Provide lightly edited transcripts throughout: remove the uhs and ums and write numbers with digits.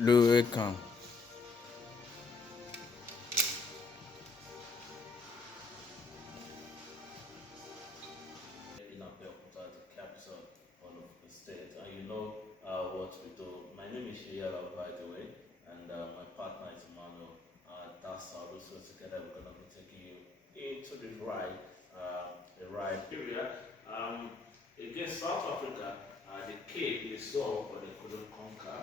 Welcome. In Abeokuta, the capital of the state. And you know what we do. My name is Sheyala, by the way, and my partner is Emmanuel. That's our also together. We're going to be taking you into the ride area. Against South Africa, the cave they saw, but they couldn't conquer.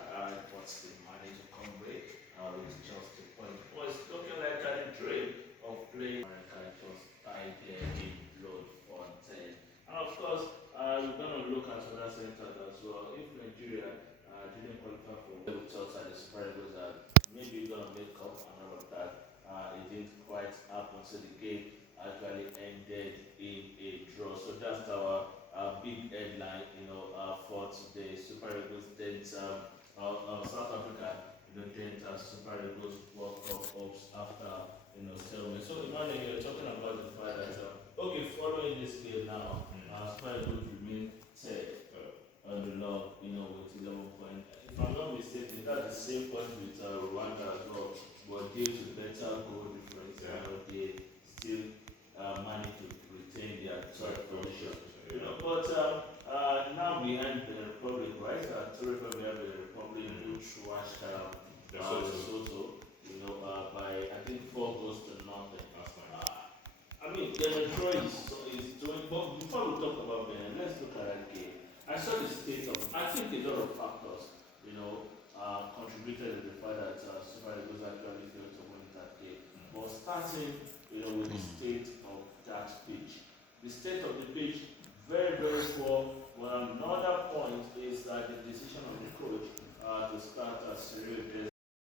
But they managed to come back with just a point. It was looking like a dream of playing America just died there in blood fountain. And of course, we're going to look at other centers as well. If Nigeria didn't qualify for what we thought at the Super Eagles that maybe we're going to make up and all of that, it didn't quite happen. So the game actually ended in a draw. So that's our big headline, for today. Super Eagles didn't, South Africa, didn't Super Eagles World Cup hopes after, stalemate. So Emmanuel, you're talking about the fact that, okay, following this game now, Super Eagles remain third on the log, with 11 points. If I'm not mistaken, that's the same point with Rwanda as well, but due to better goal difference, they still managed to retain their third position. But now behind the Republic, right? Territory we have the Republic who trashed Lesotho, by I think 4 goals to nothing. I mean, Detroit is doing. But before we talk about Benin, let's look at that game. I saw the state of. I think a lot of factors, contributed to the fact that Super Eagles actually failed to win that game. But starting, with the state of that pitch, the state of the pitch very very poor. Well, another point is that the decision of the coach to start Cyril